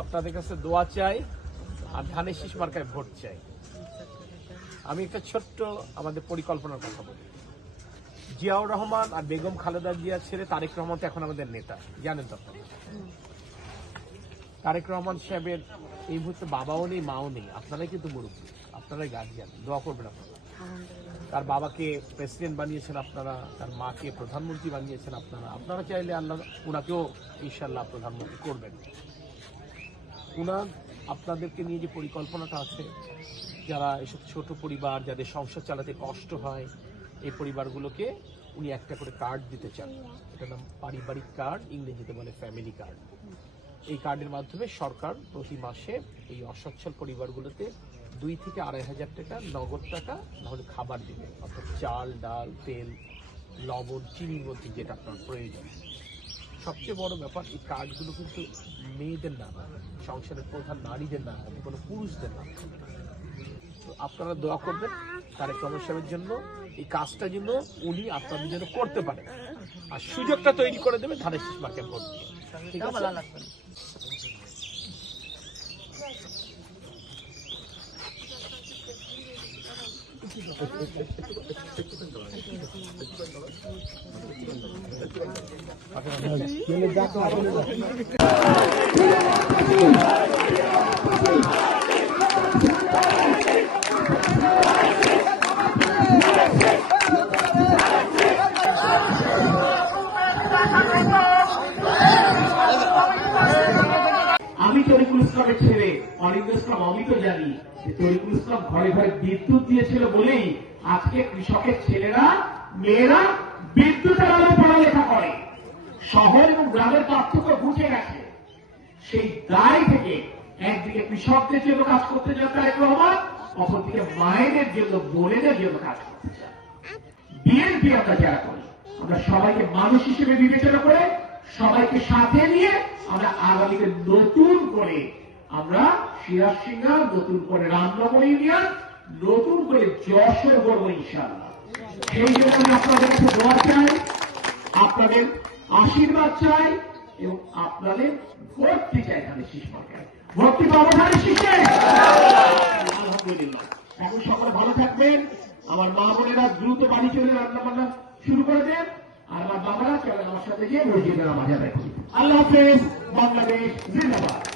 আপনাদের কাছে দোয়া চাই আর ধানের শীষ মার্কায় ভোট চাই। আমি একটা ছোট্ট আমাদের পরিকল্পনার কথা বলি। জিয়াউর রহমান আর বেগম খালেদা জিয়া ছেড়ে তারেক রহমান এখন আমাদের নেতা, জানেন তো আপনারা। তারেক রহমান সাহেবের এই মুহূর্তে বাবাও নেই, মাও নেই, আপনারাই কিন্তু মুরব্বী, আপনারাই গার্জিয়ান, দোয়া করবেন আপনারা। তার বাবাকে প্রেসিডেন্ট বানিয়েছেন আপনারা, তার মাকে প্রধানমন্ত্রী বানিয়েছেন আপনারা। আপনারা চাইলে আল্লাহ উনাকেও ইনশাল্লাহ প্রধানমন্ত্রী করবেন। উনার আপনাদেরকে নিয়ে যে পরিকল্পনাটা আছে, যারা এসব ছোট পরিবার, যাদের সংসার চালাতে কষ্ট হয়, এই পরিবারগুলোকে উনি একটা করে কার্ড দিতে চান। এটার নাম পারিবারিক কার্ড, ইংরেজিতে বলে ফ্যামিলি কার্ড। এই কার্ডের মাধ্যমে সরকার প্রতি মাসে এই অসচ্ছল পরিবারগুলোতে 2 থেকে 2,500 টাকা নগদ টাকা তাহলে খাবার দিবে, অর্থাৎ চাল, ডাল, তেল, লবণ, চিনির মধ্যে যেটা আপনার প্রয়োজন। সবচেয়ে বড় ব্যাপার, এই কার্ডগুলো কিন্তু মেয়েদের না, সংসারের প্রধান নারীদের না, কোনো পুরুষদের না। তো আপনারা দোয়া করবেন তারেক রহমান সাহেবের জন্য, এই কাজটা জন্য উনি আপনাদের জন্য করতে পারেন, আর সুযোগটা তৈরি করে দেবে ধানের শীষ মার্কায় ভোট দিয়ে। ঠিক আছে? আমি তরিকুল ইসলামের ছেলে অনিন্দ ইসলাম অমিত জানি যে তরিকুল ইসলাম ঘরে ঘরে বিদ্যুৎ দিয়েছিল বলেই আজকে কৃষকের ছেলেরা মেয়েরা বিদ্যুতের আলো পড়ালেখা করে, শহর এবং গ্রামের পার্থক্য বুঝে গেছে। সেই দায় থেকে একদিকে কৃষকদের জন্য কাজ করতে চান তারেক রহমান, অপরদিকে মায়েদের জন্য, বোনেদের জন্য কাজ করতে চান। বিএনপি আমরা যারা করি, আমরা সবাইকে মানুষ হিসেবে বিবেচনা করে, সবাইকে সাথে নিয়ে আমরা আগামীতে নতুন করে আমরা সিরাজসিংহা, নতুন করে রামনগর ইউনিয়ন, নতুন করে যশোর গড়ব ইনশাআল্লাহ। সেই জন্য আমি আপনাদের কাছে দোয়া চাই, আপনাদের আশীর্বাদ চাই এবং আপনাদের ভর্তি চাই ধানের শীষ মার্কায়। ভর্তি পাবো ধানের শীষে আলহামদুলিল্লাহ। এখন সকলে ভালো থাকবেন। আমার মা বোনেরা দ্রুত বাড়ি চলে রান্না বান্না শুরু করে দেন, আর আমার বাবারা চলেন আমার সাথে গিয়ে মসজিদে নামাজ আদায় করি। আল্লাহ হাফেজ। বাংলাদেশ জিন্দাবাদ।